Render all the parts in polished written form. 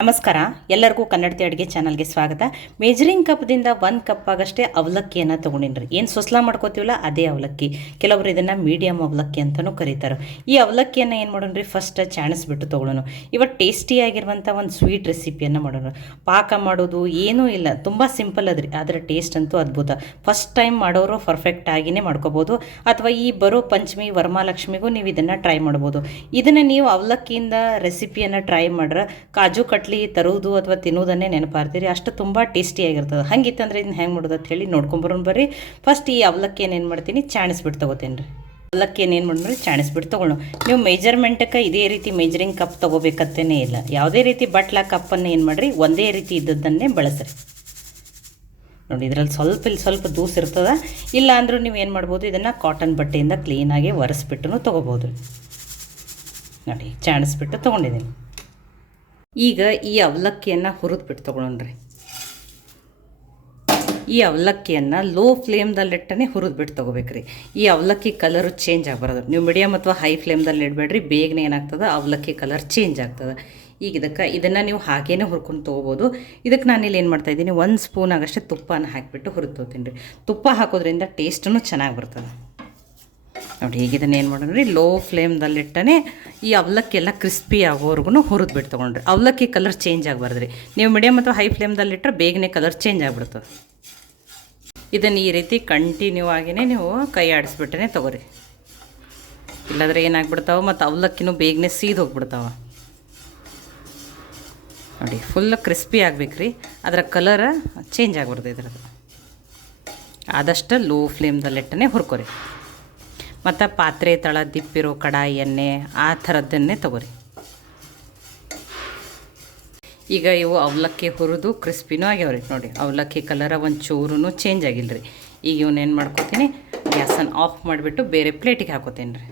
ನಮಸ್ಕಾರ, ಎಲ್ಲರಿಗೂ ಕನ್ನಡತಿ ಅಡುಗೆ ಚಾನಲ್ಗೆ ಸ್ವಾಗತ. ಮೇಜರಿಂಗ್ ಕಪ್ದಿಂದ 1 ಕಪ್ ಆಗಷ್ಟೇ ಅವಲಕ್ಕಿಯನ್ನು ತೊಗೊಂಡಿನ್ರಿ. ಏನು ಸುಸ್ಲಾ ಮಾಡ್ಕೋತೀವಲ್ಲ ಅದೇ ಅವಲಕ್ಕಿ. ಕೆಲವರು ಇದನ್ನು ಮೀಡಿಯಮ್ ಅವಲಕ್ಕಿ ಅಂತಲೂ ಕರೀತಾರೆ. ಈ ಅವಲಕ್ಕಿಯನ್ನು ಏನು ಮಾಡೋಣ್ರಿ, ಫಸ್ಟ್ ಚಾಣಿಸ್ಬಿಟ್ಟು ತೊಗೊಳ್ಳೋಣ. ಇವತ್ತು ಟೇಸ್ಟಿಯಾಗಿರುವಂಥ ಒಂದು ಸ್ವೀಟ್ ರೆಸಿಪಿಯನ್ನು ಮಾಡೋಣ. ಪಾಕ ಮಾಡೋದು ಏನೂ ಇಲ್ಲ, ತುಂಬ ಸಿಂಪಲ್ ಅದ್ರಿ, ಆದರೆ ಟೇಸ್ಟ್ ಅಂತೂ ಅದ್ಭುತ. ಫಸ್ಟ್ ಟೈಮ್ ಮಾಡೋರು ಪರ್ಫೆಕ್ಟ್ ಆಗಿಯೇ ಮಾಡ್ಕೋಬೋದು, ಅಥವಾ ಈ ಬರೋ ಪಂಚಮಿ ವರಮಹಾಲಕ್ಷ್ಮಿಗೂ ನೀವು ಇದನ್ನು ಟ್ರೈ ಮಾಡ್ಬೋದು. ಇದನ್ನು ನೀವು ಅವಲಕ್ಕಿಯಿಂದ ರೆಸಿಪಿಯನ್ನು ಟ್ರೈ ಮಾಡ್ರೆ ಕಾಜು ಕಟ್ಲಿ ತರುವುದು ಅಥವಾ ತಿನ್ನುವುದನ್ನೇ ನೆನಪಾರ್ತೀರಿ, ಅಷ್ಟು ತುಂಬ ಟೇಸ್ಟಿಯಾಗಿರ್ತದೆ. ಹಂಗಿತ್ತಂದ್ರೆ ಇದನ್ನ ಹೆಂಗೆ ಮಾಡೋದು ಅಂತ ಹೇಳಿ ನೋಡ್ಕೊಂಬರೋಣ ಬರ್ರಿ. ಫಸ್ಟ್ ಈ ಅವಲಕ್ಕಿಯನ್ನು ಏನು ಮಾಡ್ತೀನಿ, ಚಾಣಿಸ್ಬಿಟ್ಟು ತೊಗೋತೇನೆ ರೀ. ಅವಲಕ್ಕಿಯನ್ನು ಏನು ಮಾಡಿದ್ರಿ, ಚಾಣಿಸ್ಬಿಟ್ಟು ತೊಗೊಳ್ಳೋ. ನೀವು ಮೆಜರ್ಮೆಂಟಕ್ಕೆ ಇದೇ ರೀತಿ ಮೆಜರಿಂಗ್ ಕಪ್ ತೊಗೋಬೇಕತ್ತೇ ಇಲ್ಲ. ಯಾವುದೇ ರೀತಿ ಬಟ್ಲ ಕಪ್ಪನ್ನು ಏನು ಮಾಡಿರಿ, ಒಂದೇ ರೀತಿ ಇದ್ದದ್ದನ್ನೇ ಬಳಸ್ರಿ. ನೋಡಿ, ಇದರಲ್ಲಿ ಸ್ವಲ್ಪ ದೂಸ ಇರ್ತದೆ. ಇಲ್ಲ ಅಂದರೂ ನೀವು ಏನು ಮಾಡ್ಬೋದು, ಇದನ್ನು ಕಾಟನ್ ಬಟ್ಟೆಯಿಂದ ಕ್ಲೀನಾಗಿ ಒರೆಸ್ಬಿಟ್ಟು ತೊಗೋಬೋದು. ನೋಡಿ, ಚಾಣಿಸ್ಬಿಟ್ಟು ತೊಗೊಂಡಿದ್ದೀನಿ. ಈಗ ಈ ಅವಲಕ್ಕಿಯನ್ನು ಹುರಿದ್ಬಿಟ್ಟು ತೊಗೊಳೋಣ್ರಿ. ಈ ಅವಲಕ್ಕಿಯನ್ನು ಲೋ ಫ್ಲೇಮ್ದಲ್ಲಿಟ್ಟನೆ ಹುರಿದ್ಬಿಟ್ಟು ತೊಗೋಬೇಕ್ರಿ. ಈ ಅವಲಕ್ಕಿ ಕಲರು ಚೇಂಜ್ ಆಗಬಾರ್ದು. ನೀವು ಮೀಡಿಯಮ್ ಅಥವಾ ಹೈ ಫ್ಲೇಮ್ದಲ್ಲಿ ಇಡಬೇಡ್ರಿ, ಬೇಗನೆ ಏನಾಗ್ತದೆ, ಅವಲಕ್ಕಿ ಕಲರ್ ಚೇಂಜ್ ಆಗ್ತದೆ. ಈಗ ಇದನ್ನು ನೀವು ಹಾಗೇ ಹುರ್ಕೊಂಡು ತೊಗೋಬೋದು. ಇದಕ್ಕೆ ನಾನಿಲ್ಲಿ ಏನು ಮಾಡ್ತಾಯಿದ್ದೀನಿ, 1 ಸ್ಪೂನ್ ಆಗಷ್ಟೇ ತುಪ್ಪನ ಹಾಕಿಬಿಟ್ಟು ಹುರಿದು ತೊಗೋತೀನಿ ರೀ. ತುಪ್ಪ ಹಾಕೋದ್ರಿಂದ ಟೇಸ್ಟೂ ಚೆನ್ನಾಗಿ ಬರ್ತದೆ. ನೋಡಿ, ಈಗ ಇದನ್ನು ಏನು ಮಾಡೋಣ್ರಿ, ಲೋ ಫ್ಲೇಮ್ದಲ್ಲಿಟ್ಟನೆ ಈ ಅವಲಕ್ಕಿ ಎಲ್ಲ ಕ್ರಿಸ್ಪಿ ಆಗೋವರೆಗೂ ಹುರಿದ್ಬಿಟ್ಟು ತೊಗೊಂಡ್ರಿ. ಅವಲಕ್ಕಿ ಕಲರ್ ಚೇಂಜ್ ಆಗಬಾರ್ದು ರೀ. ನೀವು ಮೀಡಿಯಮ್ ಅಥವಾ ಹೈ ಫ್ಲೇಮ್ದಲ್ಲಿಟ್ಟರೆ ಬೇಗನೆ ಕಲರ್ ಚೇಂಜ್ ಆಗಿಬಿಡ್ತದೆ. ಇದನ್ನು ಈ ರೀತಿ ಕಂಟಿನ್ಯೂ ಆಗಿಯೇ ನೀವು ಕೈ ಆಡಿಸ್ಬಿಟ್ಟೇ ತೊಗೊರಿ. ಇಲ್ಲಾಂದರೆ ಏನಾಗ್ಬಿಡ್ತಾವೆ, ಮತ್ತು ಅವಲಕ್ಕಿನೂ ಬೇಗನೆ ಸೀದು ಹೋಗ್ಬಿಡ್ತಾವೆ. ನೋಡಿ, ಫುಲ್ ಕ್ರಿಸ್ಪಿ ಆಗ್ಬೇಕ್ರಿ, ಅದರ ಕಲರ್ ಚೇಂಜ್ ಆಗ್ಬಾರ್ದು. ಇದ್ರದ್ದು ಆದಷ್ಟು ಲೋ ಫ್ಲೇಮ್ದಲ್ಲಿಟ್ಟನೆ ಹುರ್ಕೊರಿ. ಮತ್ತು ಪಾತ್ರೆ ತಳ ದಿಪ್ಪಿರೋ ಕಡಾಯಿ ಎಣ್ಣೆ ಆ ಥರದ್ದನ್ನೇ ತೊಗೊರಿ. ಈಗ ಇವು ಅವಲಕ್ಕಿ ಹುರಿದು ಕ್ರಿಸ್ಪಿನೂ ಆಗ್ಯಾವ್ರಿ. ನೋಡಿ, ಅವಲಕ್ಕಿ ಕಲರ ಒಂದು ಚೂರೂ ಚೇಂಜ್ ಆಗಿಲ್ಲ ರೀ. ಈಗ ಇವನ್ನೇನು ಮಾಡ್ಕೋತೀನಿ, ಗ್ಯಾಸನ್ನು ಆಫ್ ಮಾಡಿಬಿಟ್ಟು ಬೇರೆ ಪ್ಲೇಟಿಗೆ ಹಾಕೋತೀನಿ ರೀ.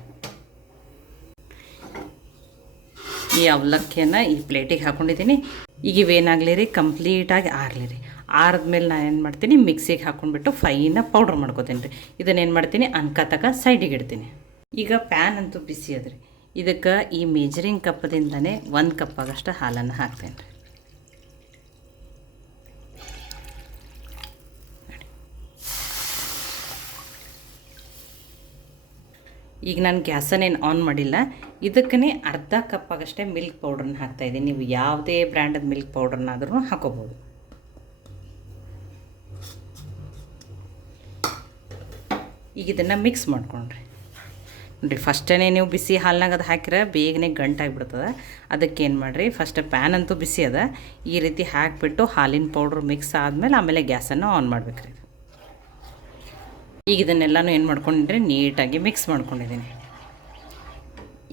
ಈ ಅವಲಕ್ಕಿಯನ್ನು ಈ ಪ್ಲೇಟಿಗೆ ಹಾಕ್ಕೊಂಡಿದ್ದೀನಿ. ಈಗ ಇವೇನಾಗಲಿ ರೀ, ಕಂಪ್ಲೀಟಾಗಿ ಆರಲಿ ರೀ. ಆರಿದ್ಮೇಲೆ ನಾನು ಏನು ಮಾಡ್ತೀನಿ, ಮಿಕ್ಸಿಗೆ ಹಾಕ್ಕೊಂಡ್ಬಿಟ್ಟು ಫೈನ ಪೌಡ್ರ್ ಮಾಡ್ಕೋತೀನಿ ರೀ. ಇದನ್ನೇನು ಮಾಡ್ತೀನಿ, ಅನ್ಕತಕ ಸೈಡಿಗೆ ಇಡ್ತೀನಿ. ಈಗ ಪ್ಯಾನ್ ಅಂತೂ ಬಿಸಿ ಅದ್ರಿ. ಇದಕ್ಕೆ ಈ ಮೇಜರಿಂಗ್ ಕಪ್ಪದಿಂದನೇ 1 ಕಪ್ ಆಗಷ್ಟು ಹಾಲನ್ನು ಹಾಕ್ತೇನೆ ರೀ. ಈಗ ನಾನು ಗ್ಯಾಸನ್ನೇನು ಆನ್ ಮಾಡಿಲ್ಲ. ಇದಕ್ಕೇ ಅರ್ಧ ಕಪ್ ಆಗಷ್ಟೇ ಮಿಲ್ಕ್ ಪೌಡ್ರನ್ನ ಹಾಕ್ತಾಯಿದ್ದೀನಿ. ನೀವು ಯಾವುದೇ ಬ್ರ್ಯಾಂಡದ ಮಿಲ್ಕ್ ಪೌಡ್ರನ್ನಾದ್ರೂ ಹಾಕೋಬೋದು. ಈಗ ಇದನ್ನು ಮಿಕ್ಸ್ ಮಾಡ್ಕೊಂಡ್ರಿ. ನೋಡಿರಿ, ಫಸ್ಟೇ ನೀವು ಬಿಸಿ ಹಾಲಿನಾಗ ಅದು ಹಾಕಿದ್ರೆ ಬೇಗನೆ ಗಂಟಾಗಿಬಿಡ್ತದೆ. ಅದಕ್ಕೆ ಏನು ಮಾಡಿರಿ, ಫಸ್ಟ್ ಪ್ಯಾನ್ ಅಂತೂ ಬಿಸಿ ಅದ, ಈ ರೀತಿ ಹಾಕಿಬಿಟ್ಟು ಹಾಲಿನ ಪೌಡ್ರ್ ಮಿಕ್ಸ್ ಆದಮೇಲೆ ಆಮೇಲೆ ಗ್ಯಾಸನ್ನು ಆನ್ ಮಾಡ್ಬೇಕ್ರಿ. ಈಗ ಇದನ್ನೆಲ್ಲನೂ ಏನು ಮಾಡ್ಕೊಂಡಿದ್ರೆ ನೀಟಾಗಿ ಮಿಕ್ಸ್ ಮಾಡ್ಕೊಂಡಿದ್ದೀನಿ.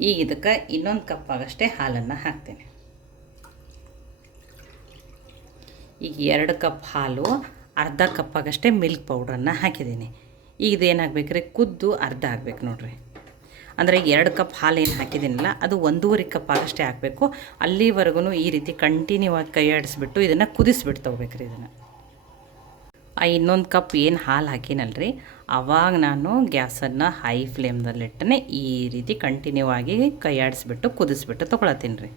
ಈಗ ಇದಕ್ಕೆ ಇನ್ನೊಂದು ಕಪ್ ಆಗಷ್ಟೇ ಹಾಲನ್ನು ಹಾಕ್ತೇನೆ. ಈಗ 2 ಕಪ್ ಹಾಲು, ಅರ್ಧ ಕಪ್ ಆಗಷ್ಟೇ ಮಿಲ್ಕ್ ಪೌಡ್ರನ್ನು ಹಾಕಿದ್ದೀನಿ. ಈಗ ಇದೇನಾಗಬೇಕ್ರಿ, ಕುದ್ದು ಅರ್ಧ ಆಗಬೇಕು ನೋಡಿರಿ. ಅಂದರೆ 2 ಕಪ್ ಹಾಲು ಏನು ಹಾಕಿದ್ದೀನಲ್ಲ, ಅದು 1.5 ಕಪ್ ಆಗಷ್ಟೇ ಹಾಕಬೇಕು. ಅಲ್ಲಿವರೆಗೂ ಈ ರೀತಿ ಕಂಟಿನ್ಯೂ ಆಗಿ ಕೈ ಆಡಿಸ್ಬಿಟ್ಟು ಇದನ್ನು ಕುದಿಸ್ಬಿಟ್ಟು ತೊಗೋಬೇಕ್ರಿ. ಇದನ್ನು ಇನ್ನೊಂದು ಕಪ್ ಏನು ಹಾಲು ಹಾಕಿನಲ್ರಿ, ಆವಾಗ ನಾನು ಗ್ಯಾಸನ್ನು ಹೈ ಫ್ಲೇಮ್ದಲ್ಲಿಟ್ಟನೆ ಈ ರೀತಿ ಕಂಟಿನ್ಯೂ ಆಗಿ ಕೈ ಆಡಿಸ್ಬಿಟ್ಟು ಕುದಿಸ್ಬಿಟ್ಟು ತೊಗೊಳತ್ತೀನಿ ರೀ.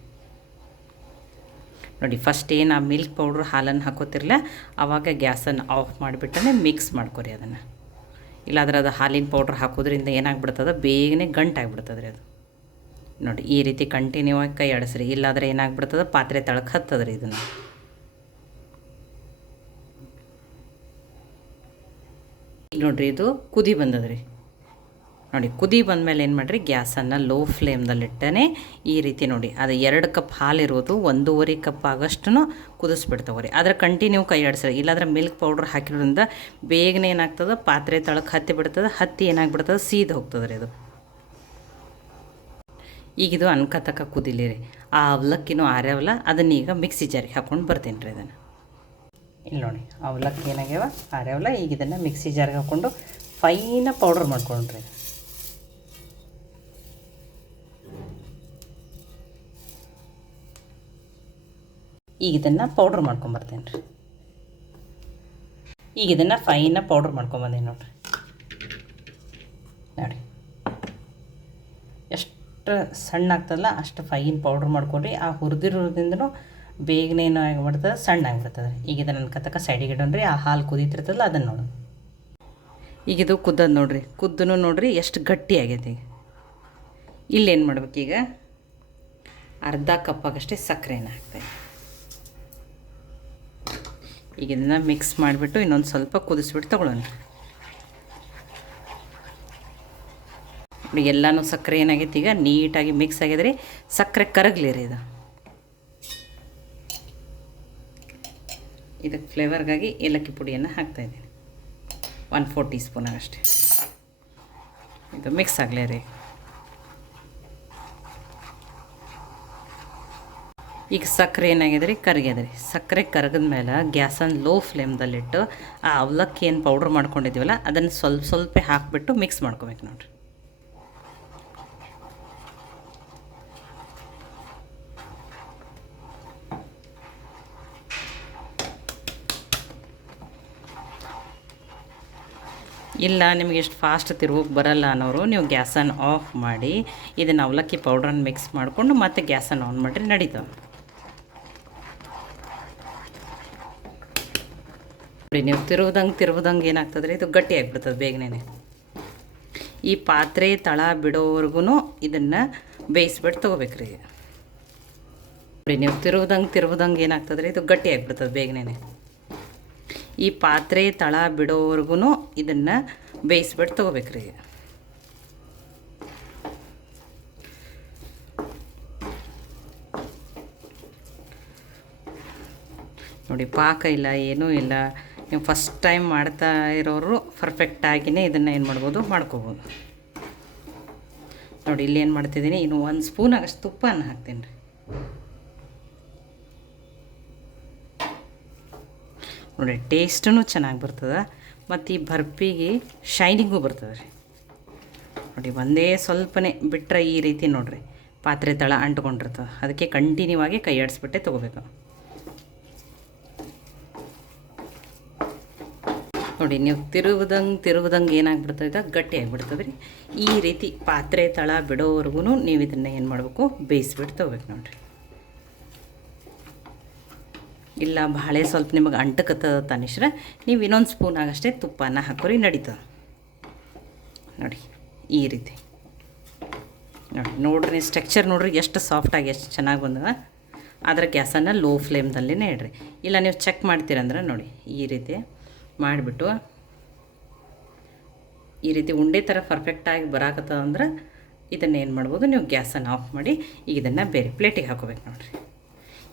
ನೋಡಿ, ಫಸ್ಟ್ ಏನು ಆ ಮಿಲ್ಕ್ ಪೌಡ್ರ್ ಹಾಲನ್ನು ಹಾಕೋತಿರಲ್ಲ, ಆವಾಗ ಗ್ಯಾಸನ್ನು ಆಫ್ ಮಾಡಿಬಿಟ್ಟನೆ ಮಿಕ್ಸ್ ಮಾಡ್ಕೊರಿ ಅದನ್ನು. ಇಲ್ಲಾಂದ್ರೆ ಅದು ಹಾಲಿನ ಪೌಡ್ರ್ ಹಾಕೋದ್ರಿಂದ ಏನಾಗ್ಬಿಡ್ತದೆ, ಬೇಗನೆ ಗಂಟಾಗಿಬಿಡ್ತದೆ ರೀ ಅದು. ನೋಡಿ, ಈ ರೀತಿ ಕಂಟಿನ್ಯೂ ಆಗಿ ಕೈ ಆಡಿಸ್ರಿ, ಇಲ್ಲಾಂದರೆ ಏನಾಗ್ಬಿಡ್ತದೆ, ಪಾತ್ರೆ ತಳಕ್ಕೆ ಹತ್ತದ್ರಿ. ಇದನ್ನು ನೋಡಿರಿ, ಇದು ಕುದಿ ಬಂದದ್ರಿ. ನೋಡಿ, ಕುದಿ ಬಂದಮೇಲೆ ಏನು ಮಾಡಿರಿ, ಗ್ಯಾಸನ್ನು ಲೋ ಫ್ಲೇಮ್ದಲ್ಲಿಟ್ಟನೆ ಈ ರೀತಿ ನೋಡಿ, ಅದು 2 ಕಪ್ ಹಾಲಿರೋದು 1.5 ಕಪ್ ಆಗಷ್ಟು ಕುದಿಸ್ಬಿಡ್ತಾವ್ರಿ. ಆದರೆ ಕಂಟಿನ್ಯೂ ಕೈ ಆಡಿಸ್ರಿ, ಇಲ್ಲಾಂದ್ರೆ ಮಿಲ್ಕ್ ಪೌಡ್ರ್ ಹಾಕಿರೋದ್ರಿಂದ ಬೇಗನೆ ಏನಾಗ್ತದೆ, ಪಾತ್ರೆ ತಳಕ್ಕೆ ಹತ್ತಿ ಬಿಡ್ತದೆ. ಹತ್ತಿ ಏನಾಗ್ಬಿಡ್ತದೆ, ಸೀದು ಹೋಗ್ತದೆ ರೀ ಅದು. ಈಗ ಇದು ಅನ್ಕತಕ ಕುದಿಲಿ ರೀ. ಆ ಅವಲಕ್ಕಿನೂ ಆರ್ಯಾವಲ್ಲ, ಅದನ್ನೀಗ ಮಿಕ್ಸಿ ಜಾರಿಗೆ ಹಾಕ್ಕೊಂಡು ಬರ್ತೀನಿ ರೀ. ಇದನ್ನು ಇಲ್ಲಿ ನೋಡಿ, ಅವಲಕ್ಕಿ ಏನಾಗ್ಯಾವ, ಆರ್ಯಾವಲ್ಲ. ಈಗ ಇದನ್ನು ಮಿಕ್ಸಿ ಜಾರಿಗೆ ಹಾಕ್ಕೊಂಡು ಫೈನ ಪೌಡ್ರ್ ಮಾಡ್ಕೊಂಡ್ರಿ. ಈಗ ಇದನ್ನು ಪೌಡ್ರ್ ಮಾಡ್ಕೊಂಬರ್ತೇನೆ ರೀ. ಈಗ ಇದನ್ನು ಫೈನ ಪೌಡ್ರ್ ಮಾಡ್ಕೊಂಬಂದೇನೆ ನೋಡಿರಿ. ನೋಡಿ, ಎಷ್ಟು ಸಣ್ಣ ಆಗ್ತದಲ್ಲ ಅಷ್ಟು ಫೈನ್ ಪೌಡ್ರ್ ಮಾಡ್ಕೊಡ್ರಿ. ಆ ಹುರಿದಿರೋದ್ರಿಂದನೂ ಬೇಗನೆ ಏನೋ ಆಗಿಬಿಡ್ತದೆ, ಸಣ್ಣ ಆಗಿಬಿಡ್ತದೆ. ಈಗ ಇದನ್ನು ಅನ್ಕತಕ್ಕ ಸೈಡಿಗೆ ಇಡೋಣ್ರಿ. ಆ ಹಾಲು ಕುದೀತಿರ್ತದಲ್ಲ ಅದನ್ನು ನೋಡು. ಈಗ ಇದು ಕುದ್ದದು ನೋಡಿರಿ, ಕುದ್ದನು ನೋಡಿರಿ ಎಷ್ಟು ಗಟ್ಟಿ ಆಗೈತೆ. ಈಗ ಇಲ್ಲೇನು ಮಾಡ್ಬೇಕೀಗ, ಅರ್ಧ ಕಪ್ಪಾಗಷ್ಟೇ ಸಕ್ಕರೆನ ಹಾಕ್ತಾಯಿದೆ. ಈಗ ಇದನ್ನು ಮಿಕ್ಸ್ ಮಾಡಿಬಿಟ್ಟು ಇನ್ನೊಂದು ಸ್ವಲ್ಪ ಕುದಿಸ್ಬಿಟ್ಟು ತೊಗೊಳ್ಳೋಣ. ಎಲ್ಲನೂ ಸಕ್ಕರೆ ಏನಾಗೈತೆ ಈಗ ನೀಟಾಗಿ ಮಿಕ್ಸ್ ಆಗಿದ್ರಿ. ಸಕ್ಕರೆ ಕರಗಲಿರಿ. ಇದಕ್ಕೆ ಫ್ಲೇವರ್ಗಾಗಿ ಏಲಕ್ಕಿ ಪುಡಿಯನ್ನು ಹಾಕ್ತಾಯಿದ್ದೀನಿ, 1/4 ಟೀ ಸ್ಪೂನ್ ಅಷ್ಟೇ. ಇದು ಮಿಕ್ಸ್ ಆಗಲೇ ರೀ. ಈಗ ಸಕ್ಕರೆ ಏನಾಗಿದೆ ರೀ, ಕರಗ್ಯದ ರೀ. ಸಕ್ಕರೆ ಕರಗಿದ ಮೇಲೆ ಗ್ಯಾಸನ್ನು ಲೋ ಫ್ಲೇಮ್ದಲ್ಲಿಟ್ಟು ಆ ಅವಲಕ್ಕಿ ಏನು ಪೌಡ್ರ್ ಮಾಡ್ಕೊಂಡಿದ್ದೀವಲ್ಲ ಅದನ್ನು ಸ್ವಲ್ಪ ಸ್ವಲ್ಪ ಹಾಕಿಬಿಟ್ಟು ಮಿಕ್ಸ್ ಮಾಡ್ಕೊಬೇಕು ನೋಡಿರಿ. ಇಲ್ಲ ನಿಮಗೆ ಎಷ್ಟು ಫಾಸ್ಟ್ ತಿರುಗೋಕೆ ಬರಲ್ಲ ಅನ್ನೋರು ನೀವು ಗ್ಯಾಸನ್ನು ಆಫ್ ಮಾಡಿ ಇದನ್ನು ಅವಲಕ್ಕಿ ಪೌಡ್ರನ್ನು ಮಿಕ್ಸ್ ಮಾಡಿಕೊಂಡು ಮತ್ತೆ ಗ್ಯಾಸನ್ನು ಆನ್ ಮಾಡಿರಿ, ನಡೀತಾವೆ. ನೋಡಿ ನೀವು ತಿರುವುದಂಗೆ ಏನಾಗ್ತದೆ ರೀ, ಇದು ಗಟ್ಟಿ ಆಗಿಬಿಡ್ತದೆ ಬೇಗನೆ. ಈ ಪಾತ್ರೆ ತಳ ಬಿಡೋವರೆಗೂ ಇದನ್ನು ಬೇಯಿಸ್ಬಿಟ್ಟು ತೊಗೋಬೇಕ್ರಿ. ನೋಡಿ ನೀವು ತಿರುವುದಂಗೆ ಏನಾಗ್ತದೆ ರೀ, ಇದು ಗಟ್ಟಿ ಆಗಿಬಿಡ್ತದೆ ಬೇಗನೆ. ಈ ಪಾತ್ರೆ ತಳ ಬಿಡೋವರೆಗೂ ಇದನ್ನು ಬೇಯಿಸ್ಬಿಟ್ಟು ತೊಗೋಬೇಕ್ರಿ. ನೋಡಿ ಪಾಕ ಇಲ್ಲ, ಏನೂ ಇಲ್ಲ. ನೀವು ಫಸ್ಟ್ ಟೈಮ್ ಮಾಡ್ತಾ ಇರೋರು ಪರ್ಫೆಕ್ಟಾಗಿಯೇ ಇದನ್ನು ಏನು ಮಾಡ್ಬೋದು, ಮಾಡ್ಕೋಬೋದು. ನೋಡಿ ಇಲ್ಲಿ ಏನು ಮಾಡ್ತಿದ್ದೀನಿ, ಇನ್ನು 1 ಸ್ಪೂನ್ ಆಗಷ್ಟು ತುಪ್ಪನ ಹಾಕ್ತೀನಿ ರೀ. ನೋಡಿ ಟೇಸ್ಟೂ ಚೆನ್ನಾಗಿ ಬರ್ತದೆ ಮತ್ತು ಈ ಬರ್ಫಿಗೆ ಶೈನಿಂಗೂ ಬರ್ತದೆ ರೀ. ನೋಡಿ ಒಂದೇ ಸ್ವಲ್ಪನೇ ಬಿಟ್ಟರೆ ಈ ರೀತಿ ನೋಡಿರಿ ಪಾತ್ರೆ ತಳ ಅಂಟ್ಕೊಂಡಿರ್ತದೆ. ಅದಕ್ಕೆ ಕಂಟಿನ್ಯೂ ಆಗಿ ಕೈ ಆಡಿಸ್ಬಿಟ್ಟೆ ತೊಗೋಬೇಕು. ನೋಡಿ ನೀವು ತಿರುವುದಂಗೆ ಏನಾಗ್ಬಿಡ್ತದೆ, ಗಟ್ಟಿ ಆಗಿಬಿಡ್ತದೆ ರೀ. ಈ ರೀತಿ ಪಾತ್ರೆ ತಳ ಬಿಡೋವರೆಗೂ ನೀವು ಇದನ್ನು ಏನು ಮಾಡಬೇಕು, ಬೇಯಿಸ್ಬಿಟ್ಟು ತೊಗೋಬೇಕು ನೋಡಿರಿ. ಇಲ್ಲ ಬಾಳೆ ಸ್ವಲ್ಪ ನಿಮಗೆ ಅಂಟಕತ್ತದ ತನಿಷ್ರೆ ನೀವು ಇನ್ನೊಂದು ಸ್ಪೂನ್ ಆಗಷ್ಟೇ ತುಪ್ಪನ ಹಾಕೋರಿ, ನಡೀತದೆ. ನೋಡಿ ಈ ರೀತಿ ನೋಡ್ರಿ ಸ್ಟ್ರಕ್ಚರ್ ನೋಡ್ರಿ ಎಷ್ಟು ಸಾಫ್ಟಾಗಿ ಎಷ್ಟು ಚೆನ್ನಾಗಿ ಬಂದದ. ಆದರೆ ಗ್ಯಾಸನ್ನು ಲೋ ಫ್ಲೇಮ್ದಲ್ಲೇ ಇಡ್ರಿ. ಇಲ್ಲ ನೀವು ಚೆಕ್ ಮಾಡ್ತೀರಂದ್ರೆ ನೋಡಿ ಈ ರೀತಿ ಮಾಡಿಬಿಟ್ಟು ಈ ರೀತಿ ಉಂಡೆ ಥರ ಪರ್ಫೆಕ್ಟಾಗಿ ಬರಾಕತ್ತದ ಅಂದ್ರೆ ಇದನ್ನು ಏನು ಮಾಡ್ಬೋದು, ನೀವು ಗ್ಯಾಸನ್ನು ಆಫ್ ಮಾಡಿ ಈಗ ಇದನ್ನು ಬೇರೆ ಪ್ಲೇಟಿಗೆ ಹಾಕೋಬೇಕು ನೋಡಿರಿ.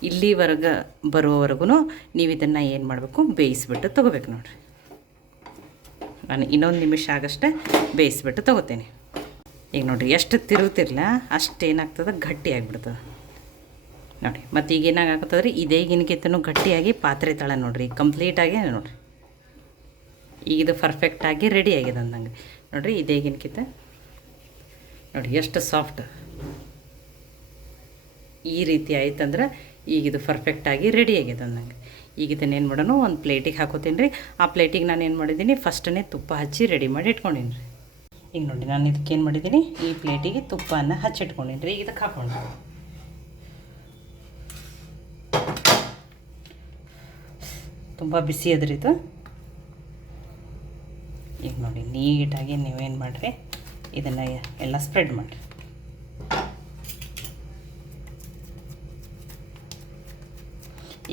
ಇಲ್ಲಿವರೆಗೆ ಬರೋವರೆಗೂ ನೀವು ಇದನ್ನು ಏನು ಮಾಡಬೇಕು, ಬೇಯಿಸ್ಬಿಟ್ಟು ತೊಗೋಬೇಕು ನೋಡಿರಿ. ನಾನು ಇನ್ನೊಂದು ನಿಮಿಷ ಆಗಷ್ಟೇ ಬೇಯಿಸ್ಬಿಟ್ಟು ತೊಗೋತೀನಿ. ಈಗ ನೋಡಿರಿ ಎಷ್ಟು ತಿರುಗ್ತಿರಲ್ಲ ಅಷ್ಟೇನಾಗ್ತದೆ, ಗಟ್ಟಿ ಆಗಿಬಿಡ್ತದೆ ನೋಡಿ. ಮತ್ತು ಈಗ ಏನಾಗತ್ತದ ರೀ, ಇದೇ ಗಿನ್ಕಿತ್ತೂ ಗಟ್ಟಿಯಾಗಿ ಪಾತ್ರೆ ತಳ ನೋಡಿರಿ ಕಂಪ್ಲೀಟಾಗಿ ನೋಡಿರಿ. ಈಗ ಇದು ಪರ್ಫೆಕ್ಟಾಗಿ ರೆಡಿ ಆಗಿದೆ ಅಂದಂಗೆ ನೋಡಿರಿ. ಇದೇ ಗಿನ್ಕಿತ್ತ ನೋಡಿ ಎಷ್ಟು ಸಾಫ್ಟ್ ಈ ರೀತಿ ಆಯ್ತಂದ್ರೆ ಈಗ ಇದು ಪರ್ಫೆಕ್ಟಾಗಿ ರೆಡಿ ಆಗಿದೆ ಅಂದಂಗೆ. ಈಗ ಇದನ್ನು ಏನು ಮಾಡೋಣ, ಒಂದು ಪ್ಲೇಟಿಗೆ ಹಾಕೋತೀನಿ ರೀ. ಆ ಪ್ಲೇಟಿಗೆ ನಾನು ಏನು ಮಾಡಿದ್ದೀನಿ, ಫಸ್ಟೇ ತುಪ್ಪ ಹಚ್ಚಿ ರೆಡಿ ಮಾಡಿ ಇಟ್ಕೊಂಡೀನಿ ರೀ. ಈಗ ನೋಡಿ ನಾನು ಇದಕ್ಕೆ ಏನು ಮಾಡಿದ್ದೀನಿ, ಈ ಪ್ಲೇಟಿಗೆ ತುಪ್ಪನ ಹಚ್ಚಿಟ್ಕೊಂಡೀನಿ ರೀ. ಈಗ ಇದಕ್ಕೆ ಹಾಕೊಂಡು ತುಂಬ ಬಿಸಿ ಅದ್ರಿ ಇದು. ಈಗ ನೋಡಿ ನೀಟಾಗಿ ನೀವೇನು ಮಾಡಿರಿ, ಇದನ್ನು ಎಲ್ಲ ಸ್ಪ್ರೆಡ್ ಮಾಡಿರಿ.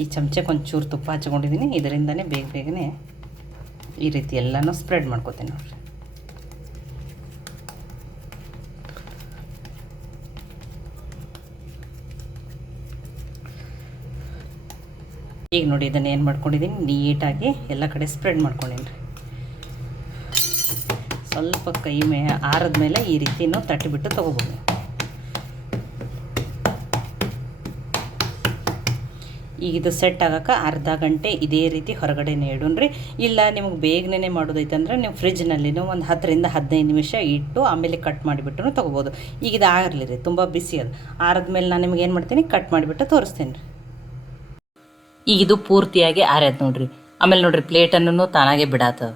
ಈ ಚಮಚಕ್ಕೆ ಒಂಚೂರು ತುಪ್ಪ ಹಚ್ಕೊಂಡಿದ್ದೀನಿ. ಇದರಿಂದನೇ ಬೇಗನೆ ಈ ರೀತಿ ಎಲ್ಲನೂ ಸ್ಪ್ರೆಡ್ ಮಾಡ್ಕೊತೀನಿ ನೋಡಿರಿ. ಈಗ ನೋಡಿ ಇದನ್ನು ಏನು ಮಾಡ್ಕೊಂಡಿದ್ದೀನಿ, ನೀಟಾಗಿ ಎಲ್ಲ ಕಡೆ ಸ್ಪ್ರೆಡ್ ಮಾಡ್ಕೊಂಡೀನಿ ರೀ. ಸ್ವಲ್ಪ ಕೈ ಆರದ ಮೇಲೆ ಈ ರೀತಿ ನಾವು ತಟ್ಟಿಬಿಟ್ಟು ತೊಗೋಬೋದು. ಈಗ ಇದು ಸೆಟ್ ಆಗೋಕೆ ಅರ್ಧ ಗಂಟೆ ಇದೇ ರೀತಿ ಹೊರಗಡೆನೇ ಇಡೋಣ್ರಿ. ಇಲ್ಲ ನಿಮಗೆ ಬೇಗನೆ ಮಾಡೋದೈತಂದ್ರೆ ನೀವು ಫ್ರಿಜ್ನಲ್ಲಿನೂ ಒಂದು 10ರಿಂದ 15 ನಿಮಿಷ ಇಟ್ಟು ಆಮೇಲೆ ಕಟ್ ಮಾಡಿಬಿಟ್ಟು ತೊಗೋಬೋದು. ಈಗ ಇದು ಆಗಲಿ ರೀ, ತುಂಬ ಬಿಸಿ ಅದು. ಆರದ್ಮೇಲೆ ನಾನು ನಿಮ್ಗೆ ಏನು ಮಾಡ್ತೀನಿ, ಕಟ್ ಮಾಡಿಬಿಟ್ಟು ತೋರಿಸ್ತೀನಿ ರೀ. ಈಗ ಇದು ಪೂರ್ತಿಯಾಗಿ ಆರ್ಯದ ನೋಡ್ರಿ. ಆಮೇಲೆ ನೋಡ್ರಿ ಪ್ಲೇಟನ್ನು ತಾನಾಗೆ ಬಿಡಾತದ.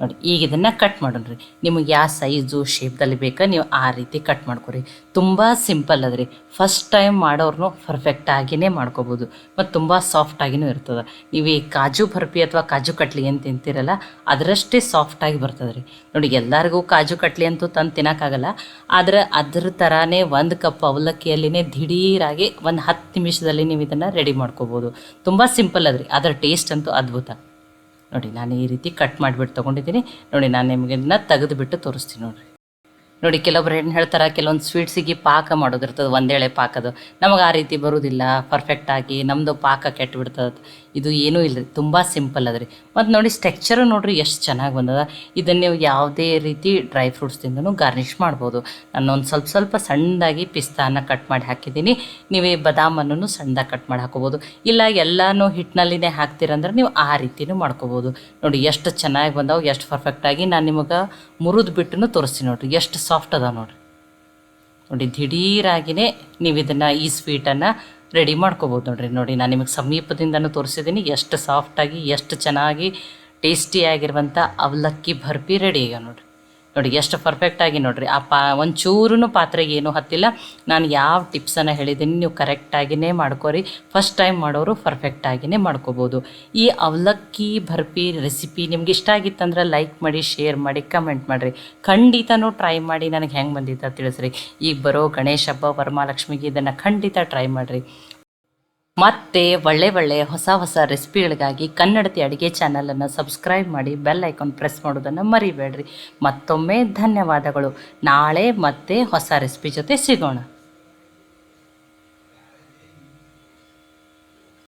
ನೋಡಿ ಈಗ ಇದನ್ನು ಕಟ್ ಮಾಡೋಣ್ರಿ. ನಿಮಗೆ ಯಾವ ಸೈಜು ಶೇಪ್ದಲ್ಲಿ ಬೇಕಾ ನೀವು ಆ ರೀತಿ ಕಟ್ ಮಾಡ್ಕೊರಿ. ತುಂಬ ಸಿಂಪಲ್ ಅದ್ರಿ. ಫಸ್ಟ್ ಟೈಮ್ ಮಾಡೋರ್ನು ಪರ್ಫೆಕ್ಟಾಗಿಯೇ ಮಾಡ್ಕೋಬೋದು ಮತ್ತು ತುಂಬ ಸಾಫ್ಟಾಗಿಯೂ ಇರ್ತದೆ. ನೀವು ಈ ಕಾಜು ಬರ್ಫಿ ಅಥವಾ ಕಾಜು ಕಟ್ಲಿ ಏನು ತಿಂತೀರಲ್ಲ ಅದರಷ್ಟೇ ಸಾಫ್ಟಾಗಿ ಬರ್ತದೆ ರೀ. ನೋಡಿ ಎಲ್ಲರಿಗೂ ಕಾಜು ಕಟ್ಲಿ ಅಂತೂ ತಂದು ತಿನ್ನೋಕ್ಕಾಗಲ್ಲ, ಆದರೆ ಅದ್ರ ಥರನೇ 1 ಕಪ್ ಅವಲಕ್ಕಿಯಲ್ಲಿನೇ ದಿಢೀರಾಗಿ ಒಂದು 10 ನಿಮಿಷದಲ್ಲಿ ನೀವು ಇದನ್ನು ರೆಡಿ ಮಾಡ್ಕೋಬೋದು. ತುಂಬ ಸಿಂಪಲ್ ಅದ್ರಿ, ಅದರ ಟೇಸ್ಟ್ ಅಂತೂ ಅದ್ಭುತ. ನೋಡಿ ನಾನು ಈ ರೀತಿ ಕಟ್ ಮಾಡಿಬಿಟ್ಟು ತೊಗೊಂಡಿದ್ದೀನಿ. ನೋಡಿ ನಾನು ನಿಮಗೆ ಇದನ್ನ ತೆಗೆದುಬಿಟ್ಟು ತೋರಿಸ್ತೀನಿ ನೋಡಿರಿ. ನೋಡಿ ಕೆಲವೊಬ್ರು ಏನು ಹೇಳ್ತಾರೆ, ಕೆಲವೊಂದು ಸ್ವೀಟ್ಸಿಗೆ ಪಾಕ ಮಾಡೋದಿರ್ತದೆ, ಒಂದೇಳೆ ಪಾಕದು. ನಮಗೆ ಆ ರೀತಿ ಬರೋದಿಲ್ಲ ಪರ್ಫೆಕ್ಟಾಗಿ, ನಮ್ಮದು ಪಾಕ ಕೆಟ್ಟುಬಿಡ್ತದೆ. ಇದು ಏನೂ ಇಲ್ಲ ರೀ, ತುಂಬ ಸಿಂಪಲ್ ಅದ ರೀ. ಮತ್ತು ನೋಡಿ ಸ್ಟ್ರಕ್ಚರು ನೋಡಿರಿ ಎಷ್ಟು ಚೆನ್ನಾಗಿ ಬಂದದ. ಇದನ್ನು ನೀವು ಯಾವುದೇ ರೀತಿ ಡ್ರೈ ಫ್ರೂಟ್ಸ್ದಿಂದನೂ ಗಾರ್ನಿಷ್ ಮಾಡ್ಬೋದು. ನಾನು ಒಂದು ಸ್ವಲ್ಪ ಸಣ್ಣದಾಗಿ ಪಿಸ್ತಾನ ಕಟ್ ಮಾಡಿ ಹಾಕಿದ್ದೀನಿ. ನೀವು ಬಾದಾಮನ್ನು ಸಣ್ಣದಾಗಿ ಕಟ್ ಮಾಡಿ ಹಾಕೋಬೋದು. ಇಲ್ಲ ಎಲ್ಲನೂ ಹಿಟ್ಟಿನಲ್ಲಿನೇ ಹಾಕ್ತೀರಂದ್ರೆ ನೀವು ಆ ರೀತಿಯೂ ಮಾಡ್ಕೋಬೋದು. ನೋಡಿ ಎಷ್ಟು ಚೆನ್ನಾಗಿ ಬಂದವು, ಎಷ್ಟು ಪರ್ಫೆಕ್ಟಾಗಿ. ನಾನು ನಿಮಗೆ ಮುರಿದು ಬಿಟ್ಟು ತೋರಿಸ್ತೀನಿ ನೋಡಿರಿ, ಎಷ್ಟು ಸಾಫ್ಟ್ ಅದ ನೋಡಿರಿ. ನೋಡಿ ದಿಢೀರಾಗಿಯೇ ನೀವು ಇದನ್ನು ಈ ಸ್ವೀಟನ್ನು ರೆಡಿ ಮಾಡ್ಕೋಬೋದು ನೋಡಿರಿ. ನೋಡಿ ನಾನು ನಿಮಗೆ ಸಮೀಪದಿಂದನೂ ತೋರಿಸಿದ್ದೀನಿ ಎಷ್ಟು ಸಾಫ್ಟಾಗಿ, ಎಷ್ಟು ಚೆನ್ನಾಗಿ ಟೇಸ್ಟಿಯಾಗಿರುವಂಥ ಅವಲಕ್ಕಿ ಬರ್ಫಿ ರೆಡಿ ಈಗ ನೋಡಿರಿ. ನೋಡಿ ಎಷ್ಟು ಪರ್ಫೆಕ್ಟಾಗಿ ನೋಡಿರಿ. ಒಂಚೂರೂ ಪಾತ್ರೆಗೆ ಏನೂ ಹತ್ತಿಲ್ಲ. ನಾನು ಯಾವ ಟಿಪ್ಸನ್ನು ಹೇಳಿದ್ದೀನಿ ನೀವು ಕರೆಕ್ಟಾಗಿಯೇ ಮಾಡ್ಕೊರಿ. ಫಸ್ಟ್ ಟೈಮ್ ಮಾಡೋರು ಪರ್ಫೆಕ್ಟಾಗಿಯೇ ಮಾಡ್ಕೋಬೋದು. ಈ ಅವಲಕ್ಕಿ ಬರ್ಫಿ ರೆಸಿಪಿ ನಿಮ್ಗೆ ಇಷ್ಟ ಆಗಿತ್ತಂದ್ರೆ ಲೈಕ್ ಮಾಡಿ, ಶೇರ್ ಮಾಡಿ, ಕಮೆಂಟ್ ಮಾಡಿರಿ. ಖಂಡಿತನೂ ಟ್ರೈ ಮಾಡಿ ನನಗೆ ಹೆಂಗೆ ಬಂದಿತ್ತು ತಿಳಿಸ್ರಿ. ಈಗ ಬರೋ ಗಣೇಶ ಹಬ್ಬ, ವರಮಹಾಲಕ್ಷ್ಮಿಗೆ ಇದನ್ನು ಖಂಡಿತ ಟ್ರೈ ಮಾಡಿರಿ. ಮತ್ತು ಒಳ್ಳೆ ಹೊಸ ರೆಸಿಪಿಗಳಿಗಾಗಿ ಕನ್ನಡತಿ ಅಡುಗೆ ಚಾನಲನ್ನು ಸಬ್ಸ್ಕ್ರೈಬ್ ಮಾಡಿ, ಬೆಲ್ ಐಕಾನ್ ಪ್ರೆಸ್ ಮಾಡೋದನ್ನು ಮರಿಬೇಡ್ರಿ. ಮತ್ತೊಮ್ಮೆ ಧನ್ಯವಾದಗಳು. ನಾಳೆ ಮತ್ತೆ ಹೊಸ ರೆಸಿಪಿ ಜೊತೆ ಸಿಗೋಣ.